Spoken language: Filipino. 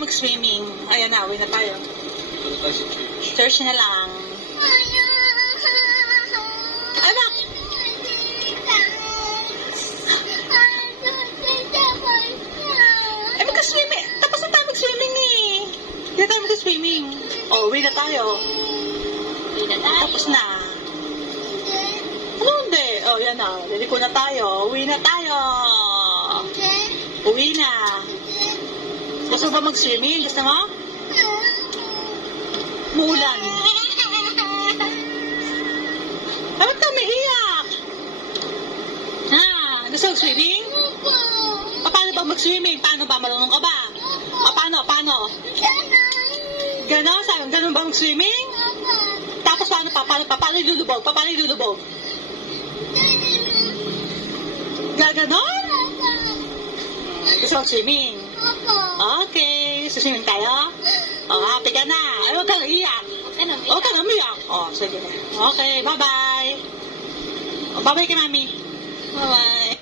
tayo mag-swimming. Ayan na, uwi na tayo. Church na lang. Anak! Eh, mag-swimming. Tapos na tayo mag-swimming eh. Hindi na tayo mag-swimming. Oh, uwi na tayo. Tapos na. Ano hindi? Oh, yan na. Liliko na tayo. Uwi na tayo. Uwi na. Gusto ba mag-swimming? Gusto mo? Muulan. Bakit ka umiiyak? Ha? Gusto mag-swimming? Paano ba mag-swimming? Paano ba? Marunong ka ba? Paano? Ganon? Sabi, ganon ba mag-swimming? Tapos paano ilulubog? Paano ilulubog? Gaganon? Gusto mag-swimming? Okay. Swimming tayo? Oh, happy ka na. Ay, huwag kang iyak. Huwag kang umiyak. Oh, sige. Okay, bye-bye. Oh, bye-bye kay mami. Bye-bye.